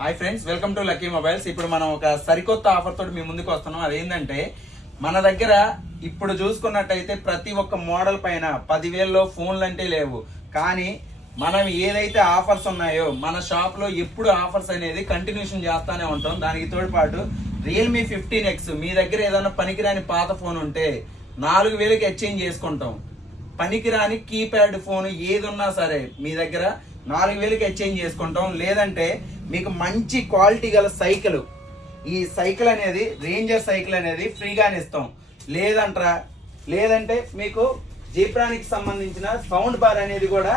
Hi friends, welcome to lucky mobiles. ఇప్పుడు మనం ఒక సరికొత్త ఆఫర్ తోటి మీ ముందుకు వస్తున్నాం. అదేంటంటే మన దగ్గర ఇప్పుడు చూసుకున్నట్టయితే ప్రతి ఒక్క మోడల్ పైన 10,000లో ఫోన్లు అంటే లేవు. కానీ మనం ఏదైతే ఆఫర్స్ ఉన్నాయో మన షాప్ లో ఎప్పుడు ఆఫర్స్ అనేది కంటిన్యూషన్ చేస్తానే ఉంటాం. దానికి తోడుపాటు రియల్మీ 15X మీ దగ్గర ఏదైనా పనికిరాని పాత ఫోన్ ఉంటే 4,000కి ఎక్స్చేంజ్ చేసుకుంటాం. పనికిరాని కీప్యాడ్ ఫోన్ ఏది ఉన్నా సరే మీ దగ్గర 4,000కి ఎక్స్చేంజ్ చేసుకుంటాం. లేదంటే మీకు మంచి క్వాలిటీ గల సైకిల్, ఈ సైకిల్ అనేది రేంజర్ సైకిల్ అనేది ఫ్రీగానే ఇస్తాం. లేదంటే మీకు జీబ్రానిక్ సంబంధించిన సౌండ్ బార్ అనేది కూడా,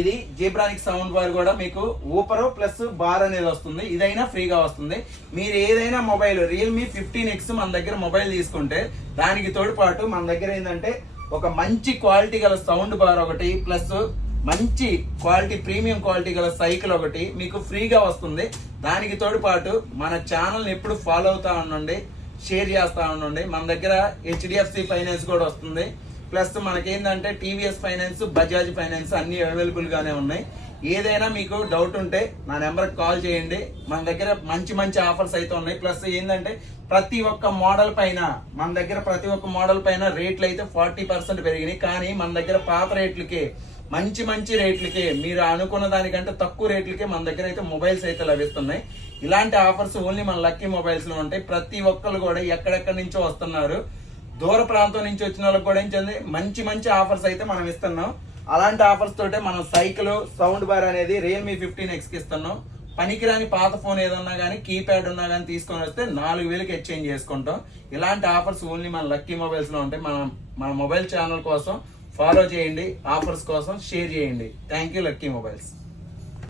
ఇది జీబ్రానిక్ సౌండ్ బార్ కూడా మీకు ఊపర్ ప్లస్ బార్ అనేది వస్తుంది. ఇదైనా ఫ్రీగా వస్తుంది. మీరు ఏదైనా మొబైల్ రియల్మీ 15X మన దగ్గర మొబైల్ తీసుకుంటే దానికి తోడుపాటు మన దగ్గర ఏంటంటే ఒక మంచి క్వాలిటీ గల సౌండ్ బార్ ఒకటి ప్లస్ మంచి క్వాలిటీ ప్రీమియం క్వాలిటీ గల సైకిల్ ఒకటి మీకు ఫ్రీగా వస్తుంది. దానికి తోడుపాటు మన ఛానల్ని ఎప్పుడు ఫాలో అవుతా ఉండండి, షేర్ చేస్తూ ఉండండి. మన దగ్గర HDFC ఫైనాన్స్ కూడా వస్తుంది. ప్లస్ మనకేంటంటే TVS ఫైనాన్స్, బజాజ్ ఫైనాన్స్ అన్ని అవైలబుల్గానే ఉన్నాయి. ఏదైనా మీకు డౌట్ ఉంటే నా నెంబర్కి కాల్ చేయండి. మన దగ్గర మంచి ఆఫర్స్ అయితే ఉన్నాయి. ప్లస్ ఏంటంటే ప్రతి ఒక్క మోడల్ పైన మన దగ్గర ప్రతి ఒక్క మోడల్ పైన రేట్లు అయితే 40% పెరిగినాయి. కానీ మన దగ్గర పాత రేట్లకే మంచి రేట్లకే, మీరు అనుకున్న దానికంటే తక్కువ రేట్లకే మన దగ్గర అయితే మొబైల్స్ అయితే లభిస్తున్నాయి. ఇలాంటి ఆఫర్స్ ఓన్లీ మన లక్కీ మొబైల్స్ లో ఉంటాయి. ప్రతి ఒక్కరు కూడా ఎక్కడెక్కడి నుంచో వస్తున్నారు. దూర ప్రాంతం నుంచి వచ్చిన వాళ్ళకి కూడా ఏంటంటే మంచి ఆఫర్స్ అయితే మనం ఇస్తున్నాం. అలాంటి ఆఫర్స్ తోటే మనం సైకిల్, సౌండ్ బార్ అనేది రియల్మీ 15Xకి ఇస్తున్నాం. పనికిరాని పాత ఫోన్ ఏదన్నా కానీ కీప్యాడ్ ఉన్నా కానీ తీసుకొని వస్తే 4,000కి ఎక్స్చేంజ్ చేసుకుంటాం. ఇలాంటి ఆఫర్స్ ఓన్లీ మన లక్కీ మొబైల్స్ లో ఉంటాయి. మన మొబైల్ ఛానల్ కోసం ఫాలో చేయండి, ఆఫర్స్ కోసం షేర్ చేయండి. Thank you lucky mobiles.